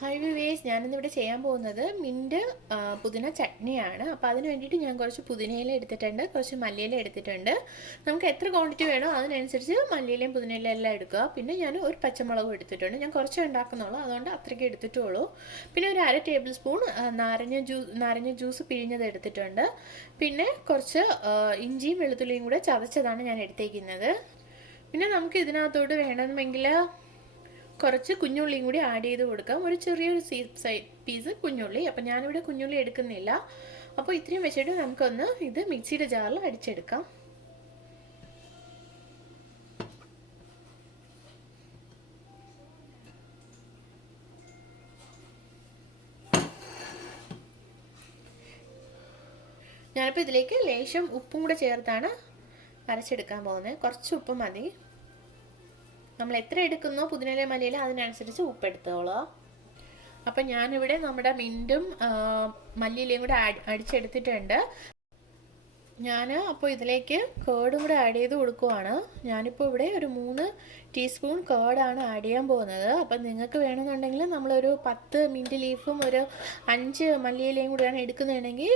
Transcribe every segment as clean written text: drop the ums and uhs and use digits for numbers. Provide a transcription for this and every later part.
Hi വിവേസ്, ഞാനിന്നിവിടെ ചെയ്യാൻ പോകുന്നത് മിൻറ്റ് പുതിന ചട്നിയാണ്. അപ്പോൾ അതിന് വേണ്ടിയിട്ട് ഞാൻ കുറച്ച് പുതിനയില എടുത്തിട്ടുണ്ട്, കുറച്ച് മല്ലിയില എടുത്തിട്ടുണ്ട്. നമുക്ക് എത്ര ക്വാണ്ടിറ്റി വേണോ അതിനനുസരിച്ച് മല്ലിയിലയും പുതിനയിലയും എല്ലാം എടുക്കുക. പിന്നെ ഞാൻ ഒരു പച്ചമുളകും എടുത്തിട്ടുണ്ട്. ഞാൻ കുറച്ച് ഉണ്ടാക്കുന്നുള്ളൂ, അതുകൊണ്ട് അത്രയ്ക്ക് എടുത്തിട്ടുള്ളൂ. പിന്നെ ഒരു 1/2 ടേബിൾ സ്പൂൺ നാരങ്ങ ജ്യൂസ് പിഴിഞ്ഞത് എടുത്തിട്ടുണ്ട്. പിന്നെ കുറച്ച് ഇഞ്ചിയും വെളുത്തുള്ളിയും കൂടെ ചതച്ചതാണ് ഞാൻ എടുത്തേക്കുന്നത്. പിന്നെ നമുക്ക് ഇതിനകത്തോട്ട് വേണമെങ്കിൽ കുറച്ച് കുഞ്ഞുള്ളിയും കൂടി ആഡ് ചെയ്ത് കൊടുക്കാം. ഒരു ചെറിയൊരു പീസ് കുഞ്ഞുള്ളി. അപ്പം ഞാനിവിടെ കുഞ്ഞുള്ളി എടുക്കുന്നില്ല. അപ്പോൾ ഇത്രയും വെച്ചിട്ട് നമുക്കൊന്ന് ഇത് മിക്സിയുടെ ജാറിൽ അടിച്ചെടുക്കാം. ഞാനിപ്പോൾ ഇതിലേക്ക് ലേശം ഉപ്പും കൂടെ ചേർത്താണ് അരച്ചെടുക്കാൻ പോകുന്നത്. കുറച്ച് ഉപ്പ് മതി. നമ്മൾ എത്ര എടുക്കുന്നോ പുതിനയില മല്ലിയില അതിനനുസരിച്ച് ഉപ്പ് എടുത്തോളൂ. അപ്പം ഞാനിവിടെ നമ്മുടെ മിൻറ്റും മല്ലിയിലയും കൂടെ അടിച്ചെടുത്തിട്ടുണ്ട്. ഞാൻ അപ്പോൾ ഇതിലേക്ക് കേർഡും കൂടെ ആഡ് ചെയ്ത് കൊടുക്കുവാണ്. ഞാനിപ്പോൾ ഇവിടെ ഒരു 3 ടീസ്പൂൺ കേർഡാണ് ആഡ് ചെയ്യാൻ പോകുന്നത്. അപ്പം നിങ്ങൾക്ക് വേണമെന്നുണ്ടെങ്കിൽ നമ്മളൊരു 10 മിൻറ്റ് ലീഫും ഒരു 5 മല്ലിയിലയും കൂടെയാണ് എടുക്കുന്നതെങ്കിൽ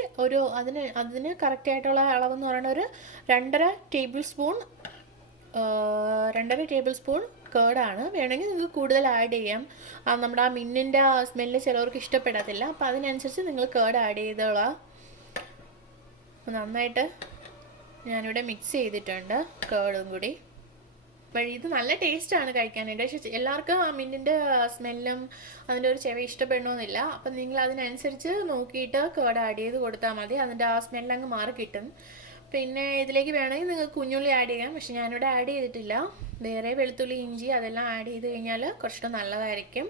അതിന് കറക്റ്റായിട്ടുള്ള അളവെന്ന് പറയുന്നത് ഒരു 2.5 ടേബിൾ സ്പൂൺ കേർഡാണ്. വേണമെങ്കിൽ നിങ്ങൾക്ക് കൂടുതൽ ആഡ് ചെയ്യാം. നമ്മുടെ ആ മിന്നിൻ്റെ സ്മെല്ല് ചിലവർക്ക് ഇഷ്ടപ്പെടത്തില്ല. അപ്പോൾ അതിനനുസരിച്ച് നിങ്ങൾ കേർഡ് ആഡ് ചെയ്തോളാം. നന്നായിട്ട് ഞാനിവിടെ മിക്സ് ചെയ്തിട്ടുണ്ട് കേർഡും കൂടി. ഇത് നല്ല ടേസ്റ്റാണ് കഴിക്കാനായിട്ട്. പക്ഷേ എല്ലാവർക്കും ആ മിന്നിൻ്റെ സ്മെല്ലും അതിൻ്റെ ഒരു ചെവ ഇഷ്ടപ്പെടണമെന്നില്ല. അപ്പം നിങ്ങൾ അതിനനുസരിച്ച് നോക്കിയിട്ട് കേർഡ് ആഡ് ചെയ്ത് കൊടുത്താൽ മതി. അതിൻ്റെ ആ സ്മെല്ലങ്ങ് മാറി കിട്ടും. പിന്നെ ഇതിലേക്ക് വേണമെങ്കിൽ നിങ്ങൾക്ക് കുഞ്ഞുള്ളി ആഡ് ചെയ്യാം. പക്ഷെ ഞാനിവിടെ ആഡ് ചെയ്തിട്ടില്ല. വേറെ വെളുത്തുള്ളി, ഇഞ്ചി അതെല്ലാം ആഡ് ചെയ്ത് കഴിഞ്ഞാൽ കുറച്ചുകൂടെ നല്ലതായിരിക്കും.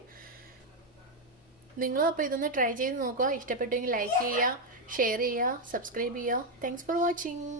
നിങ്ങളും അപ്പോൾ ഇതൊന്ന് ട്രൈ ചെയ്ത് നോക്കുക. ഇഷ്ടപ്പെട്ടെങ്കിൽ ലൈക്ക് ചെയ്യുക, ഷെയർ ചെയ്യുക, സബ്സ്ക്രൈബ് ചെയ്യുക. Thanks for watching.